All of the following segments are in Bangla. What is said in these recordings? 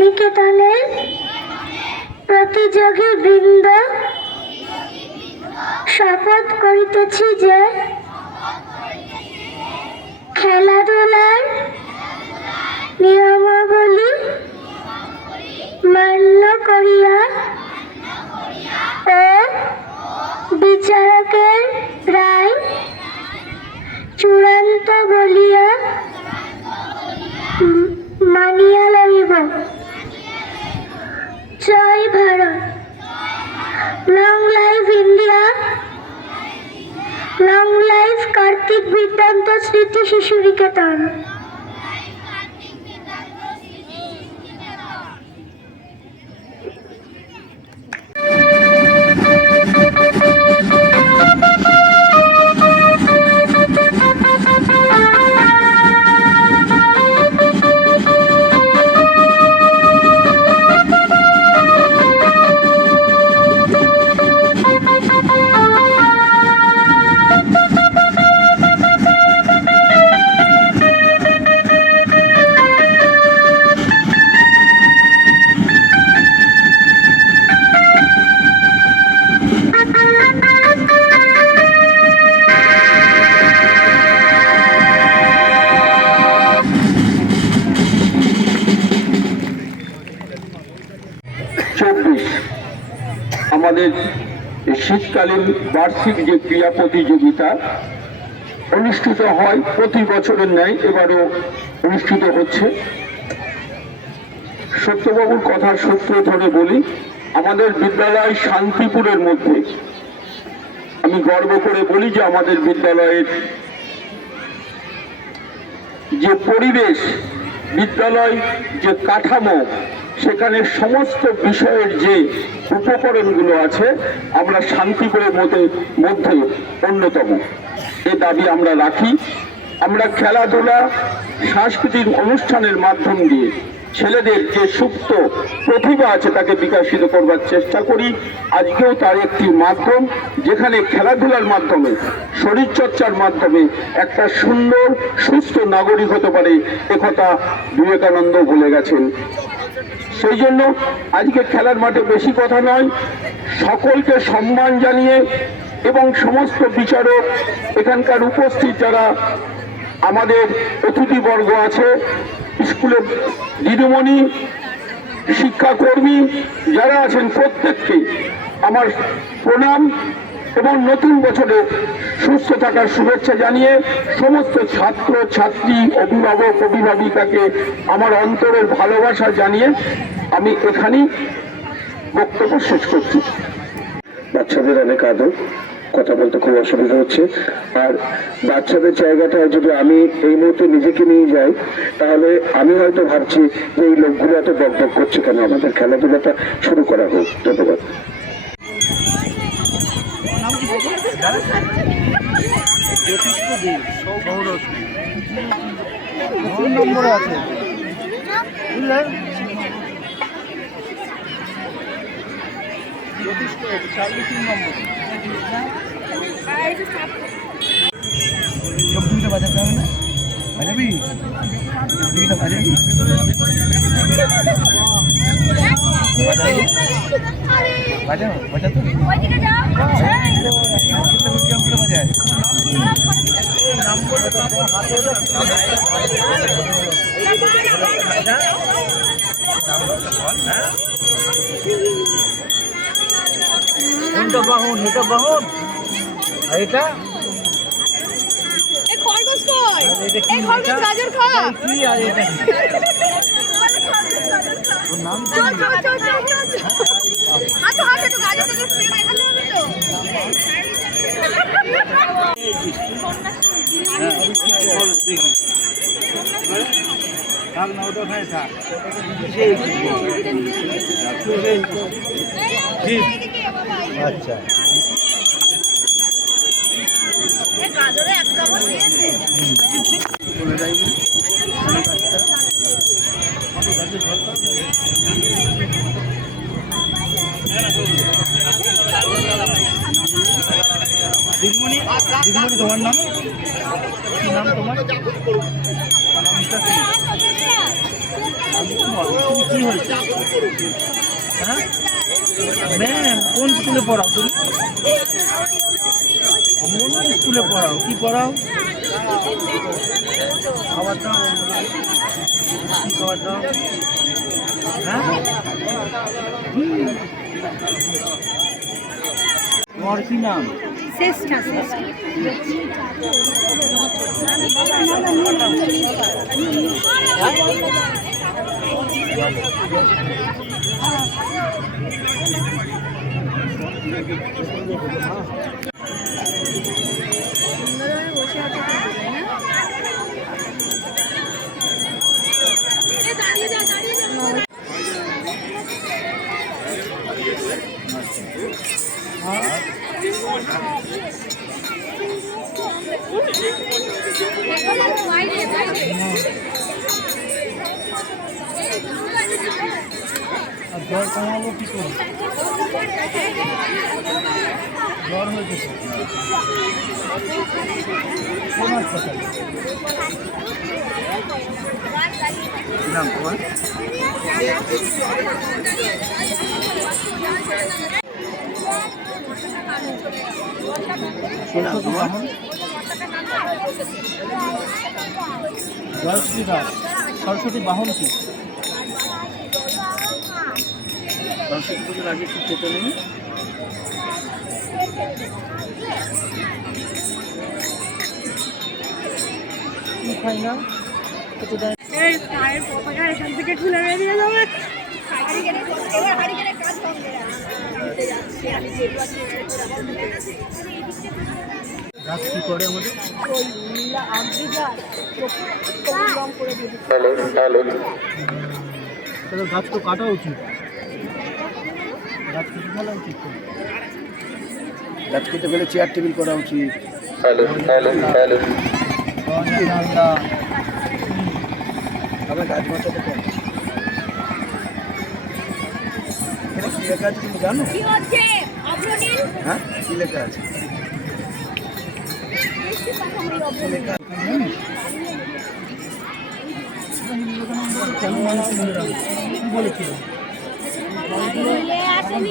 নিকেতনের প্রতিযোগী বৃন্দ শপথ করিতেছি যে খেলাধুলার নিয়মাবলী মান্য করিয়া ও বিচারকের রায় চূড়ান্ত বলিয়া মানিয়া লইব। জয় Bharat. Long life India, long life Kartik Vidyanta Smriti Shishu নিকেতন। আমাদের শীতকালীন বার্ষিক যে ক্রীড়া প্রতিযোগিতা অনুষ্ঠিত হয় প্রতি বছরের ন্যায় এবারও অনুষ্ঠিত হচ্ছে। সত্যবাবুর কথার সূত্র ধরে বলি, আমাদের বিদ্যালয় শান্তিপুরের মধ্যে। আমি গর্ব করে বলি যে আমাদের বিদ্যালয়ের যে পরিবেশ, বিদ্যালয় যে কাঠামো, সেখানে সমস্ত বিষয়ের যে উপকরণগুলো আছে আমরা শান্তিপুরের মধ্যে অন্যতম। এ দাবি আমরা রাখি। আমরা খেলাধুলা, সাংস্কৃতিক অনুষ্ঠানের মাধ্যম দিয়ে ছেলেদের যে সুপ্ত প্রতিভা আছে তাকে বিকশিত করবার চেষ্টা করি। আজকেও তার একটি মাধ্যম, যেখানে খেলাধুলার মাধ্যমে, শরীরচর্চার মাধ্যমে একটা সুন্দর সুস্থ নাগরিক হতে পারে, একথা বিবেকানন্দ বলে গেছেন। সেই জন্য আজকে খেলার মাঠে বেশি কথা নয়, সকলকে সম্মান জানিয়ে এবং সমস্ত বিচারক, এখানকার উপস্থিত যারা আমাদের অতিথিবর্গ আছে, স্কুলের দিদিমণি, শিক্ষাকর্মী যারা আছেন, প্রত্যেককে আমার প্রণাম এবং নতুন বছরে সুস্থ থাকার শুভেচ্ছা জানিয়ে সমস্ত ছাত্র ছাত্রী, অভিভাবক অভিভাবিকাকে আমার অন্তরের ভালোবাসা জানিয়ে আমি এখানেই বক্তব্য শেষ করছি। বাচ্চাদের অনেক আদর, কথা বলতে খুব অসুবিধা হচ্ছে। আর বাচ্চাদের জায়গাটায় যদি আমি এই মুহূর্তে নিজেকে নিয়ে যাই, তাহলে আমি হয়তো ভাবছি যে এই লোকগুলো এত বকবক করছে কেন, আমাদের খেলাধুলাটা শুরু করা হোক। ধন্যবাদ। নম্বরে আছে বুঝলেন, 43 নম্বর। দুইটা বাজাতে হবে না, বাজাবি দুইটা বাজাবি বাজাও বাজাতো বাজায় কোনটা বাহন, এটা বাহন আর এটা দেখি থাক না ওটা ওখানে থাক আচ্ছা দিদিমণি দিদিমণি তোমার নাম কি নাম তোমার নামটা কি তুমি কি হয়েছে হ্যাঁ ম্যাম কোন স্কুলে পড়াও তুমি অঙ্গনওয়াড়ি স্কুলে পড়াও কি পড়াও খাবার দাও কি খাবার দাও হ্যাঁ তোমার কি নাম চেষ্টা চেষ্টা আর জ্বর কমাবো কি করে জ্বর হয়েছে কোন হাসপাতাল নাম তোমার সরস্বতী বাহন জয়শ্রী দাস সরস্বতী বাহন কি সরস্বতী পুজোর আগে কি খেতে নেই কি খাই না খেতে দেয় পায়ের পতাকা এখান থেকে খুলে বেরিয়ে যাবে গাছ কি করে আমাদের তাহলে গাছ তো কাটা উচিত গাছ কেটে ফেলা উচিত তো। গাছ কেটে ফেলে চেয়ার টেবিল করা উচিত আমরা গাছ বাঁচাতে পারি এটা কি লেখা আছে তুমি জানো হ্যাঁ কি লেখা আছে কি লেখা কেন মানুষ কি বলেছিল আসেনি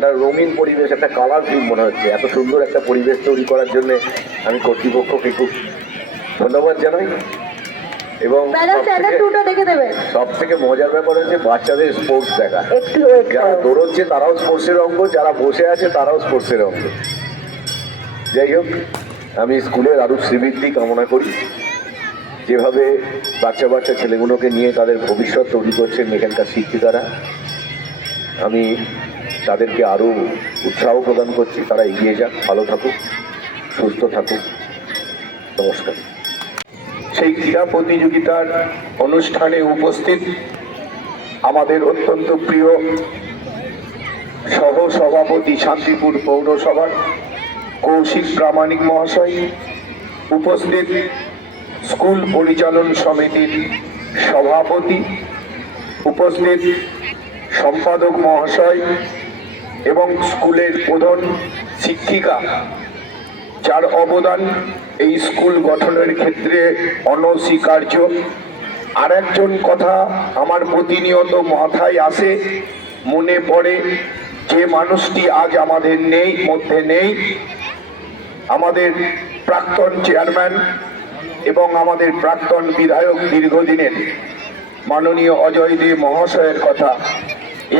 একটা রঙিন পরিবেশ, একটা কালার ফিল্ম মনে হচ্ছে। এত সুন্দর একটা পরিবেশ তৈরি করার জন্য আমি কর্তৃপক্ষকে খুব ধন্যবাদ জানাই। এবং সব থেকে মজার ব্যাপার হচ্ছে বাচ্চাদের স্পোর্টস দেখা। যারা দৌড়চ্ছে তারাও স্পোর্টসের অঙ্গ, যারা বসে আছে তারাও স্পোর্টসের অঙ্গ। যাই হোক, আমি স্কুলের আরও শ্রীবৃদ্ধি কামনা করি। যেভাবে বাচ্চা বাচ্চা ছেলেগুলোকে নিয়ে তাদের ভবিষ্যৎ তৈরি করছেন এখানকার শিক্ষিকারা, আমি তাদেরকে আরও উৎসাহ প্রদান করছি। তারা এগিয়ে যাক, ভালো থাকুক, সুস্থ থাকুক। নমস্কার। সেই ক্রীড়া প্রতিযোগিতার অনুষ্ঠানে উপস্থিত আমাদের অত্যন্ত প্রিয় সহ সভাপতি শান্তিপুর পৌরসভার কৌশিক প্রামাণিক মহাশয়, উপস্থিত স্কুল পরিচালন সমিতির সভাপতি, উপস্থিত সম্পাদক মহাশয় এবং স্কুলের প্রধান শিক্ষিকা, যার অবদান এই স্কুল গঠনের ক্ষেত্রে অনস্বীকার্য। আর একজন কথা আমার প্রতিনিয়ত মাথায় আসে, মনে পড়ে, যে মানুষটি আজ আমাদের মধ্যে নেই, আমাদের প্রাক্তন চেয়ারম্যান এবং আমাদের প্রাক্তন বিধায়ক দীর্ঘদিনের মাননীয় অজয় দে মহাশয়ের কথা।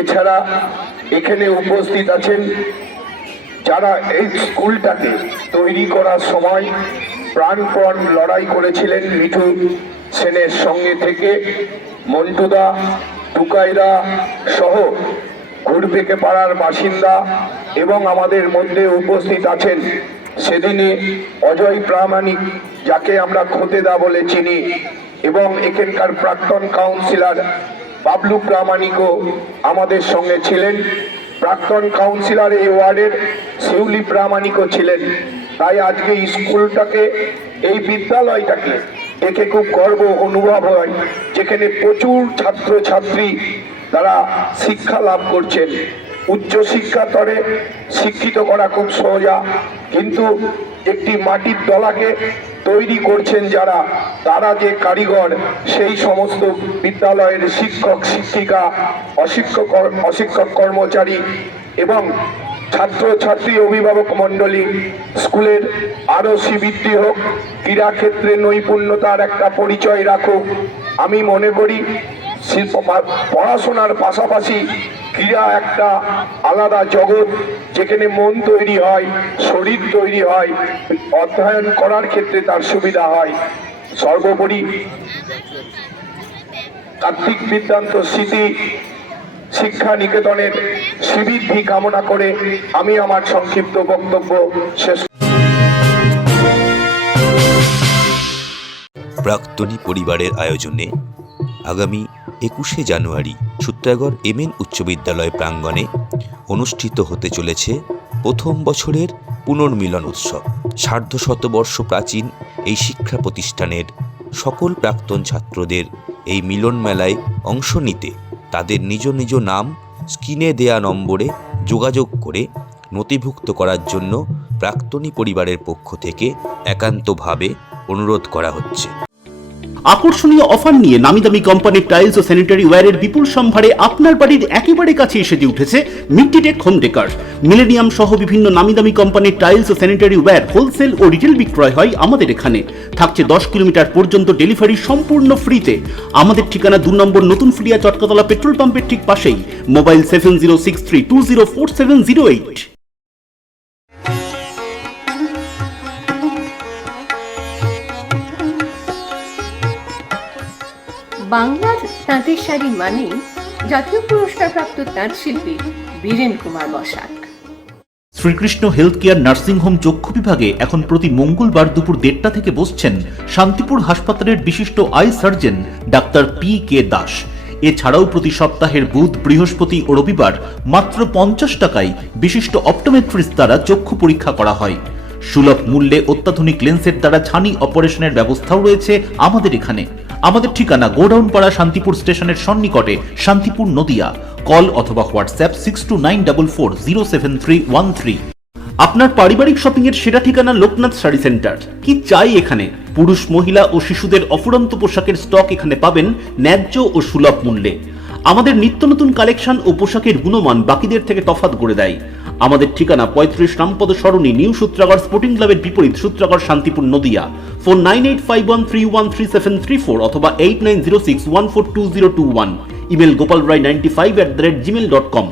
এছাড়া এখানে উপস্থিত আছেন যারা এই স্কুলটাকে তৈরি করার সময় প্রাণপণ লড়াই করেছিলেন মিঠু সেনের সঙ্গে থেকে, মন্টুদা, টুকাইরা সহ ঘুরপেকে পাড়ার বাসিন্দা, এবং আমাদের মধ্যে উপস্থিত আছেন সেদিনে অজয় প্রামাণিক, যাকে আমরা খোতেদা বলে চিনি, এবং এখানকার প্রাক্তন কাউন্সিলর বাবলু প্রামাণিকও আমাদের সঙ্গে ছিলেন। প্রাক্তন কাউন্সিলর এই ওয়ার্ডের শিউলি প্রামাণিকও ছিলেন। তাই আজকে স্কুলটাকে, এই বিদ্যালয়টাকে দেখে খুব গর্ব অনুভব হয়, যেখানে প্রচুর ছাত্রছাত্রী তারা শিক্ষা লাভ করছেন। উচ্চশিক্ষা স্তরে শিক্ষিত করা খুব সোজা, কিন্তু একটি মাটির তলাকে তৈরি করছেন যারা, তারা যে কারিগর, সেই সমস্ত বিদ্যালয়ের শিক্ষক শিক্ষিকা, অশিক্ষক কর্মচারী এবং ছাত্রছাত্রী অভিভাবক মণ্ডলী, স্কুলের আরও শ্রীবৃদ্ধি হোক, ক্রীড়াক্ষেত্রে নৈপুণ্যতার একটা পরিচয় রাখুক। আমি মনে করি পড়াশোনার পাশাপাশি ক্রীড়া একটা আলাদা জগৎ, যেখানে মন তৈরি হয়, শরীর তৈরি হয়, অধ্যয়ন করার ক্ষেত্রে তার সুবিধা হয়। সর্বোপরি কার্তিক বিদ্যান্ত স্মৃতি শিক্ষা নিকেতনের শ্রীবৃদ্ধি কামনা করে আমি আমার সংক্ষিপ্ত বক্তব্য শেষ। প্রাক্তনী পরিবারের আয়োজনে আগামী 21শে জানুয়ারি সূত্রাগড় এমএন উচ্চ বিদ্যালয় প্রাঙ্গণে অনুষ্ঠিত হতে চলেছে প্রথম বছরের পুনর্মিলন উৎসব। সার্ধশতবর্ষ প্রাচীন এই শিক্ষা প্রতিষ্ঠানের সকল প্রাক্তন ছাত্রদের এই মিলন মেলায় অংশ নিতে তাদের নিজ নিজ নাম স্ক্রিনে দেয়া নম্বরে যোগাযোগ করে নথিভুক্ত করার জন্য প্রাক্তনী পরিবারের পক্ষ থেকে একান্তভাবে অনুরোধ করা হচ্ছে। আকর্ষণীয় অফার নিয়ে নামিদামি কোম্পানির টাইলস ও স্যানিটারি ওয়্যারের বিপুল সম্ভারে আপনার বাড়ির একেবারে কাছে এসে উঠেছে মিট্টিটেক হোম ডেকার। মিলেনিয়াম সহ বিভিন্ন নামিদামি কোম্পানির টাইলস ও স্যানিটারি ওয়্যার হোলসেল ও রিটেল বিক্রয় হয় আমাদের এখানে। থাকছে 10 কিলোমিটার পর্যন্ত ডেলিভারি সম্পূর্ণ ফ্রিতে। আমাদের ঠিকানা 2 নম্বর নতুন ফ্রিয়া চটকাতলা পেট্রোল পাম্পের ঠিক পাশেই। মোবাইল 7063204708। বাংলার তাঁতের শাড়ি মানেই জাতীয় পুরস্কারপ্রাপ্ত তাঁত শিল্পী Biren Kumar Basak. Srikrishna health care nursing home চক্ষু বিভাগে এখন প্রতি মঙ্গলবার দুপুর 1:30 থেকে বসছেন শান্তিপুর হাসপাতালের বিশিষ্ট I surgeon doctor PK. Das. এছাড়াও প্রতি সপ্তাহের বুধ, বৃহস্পতি ও রবিবার মাত্র 50 টাকায় বিশিষ্ট অপটোমেট্রিস্ট দ্বারা চক্ষু পরীক্ষা করা হয়। সুলভ মূল্যে অত্যাধুনিক লেন্সের দ্বারা ছানি অপারেশনের ব্যবস্থাও রয়েছে আমাদের এখানে। আমাদের ঠিকানা গোডাউন পাড়া শান্তিপুর স্টেশনের সন্নিকটে, শান্তিপুর, নদিয়া। কল অথবা হোয়াটসঅ্যাপ 6294407313। আপনার পারিবারিক শপিং এর সেরা ঠিকানা লোকনাথ শাড়ি সেন্টার। কি চাই এখানে? পুরুষ, মহিলা ও শিশুদের অফুরন্ত পোশাকের স্টক এখানে পাবেন ন্যায্য ও সুলভ মূল্যে। আমাদের নিত্য নতুন কালেকশন ও পোশাকের গুণমান বাকিদের থেকে তফাৎ করে দেয়। আমাদের ঠিকানা 35 রামপদ সরণি, নিউ সূত্রাগড় স্পোর্টিং ক্লাবের বিপরীত, সূত্রাগড়, শান্তিপুর, নদিয়া। ফোন 9851313734 অথবা 8906142021। Email gopalrai95@gmail.com।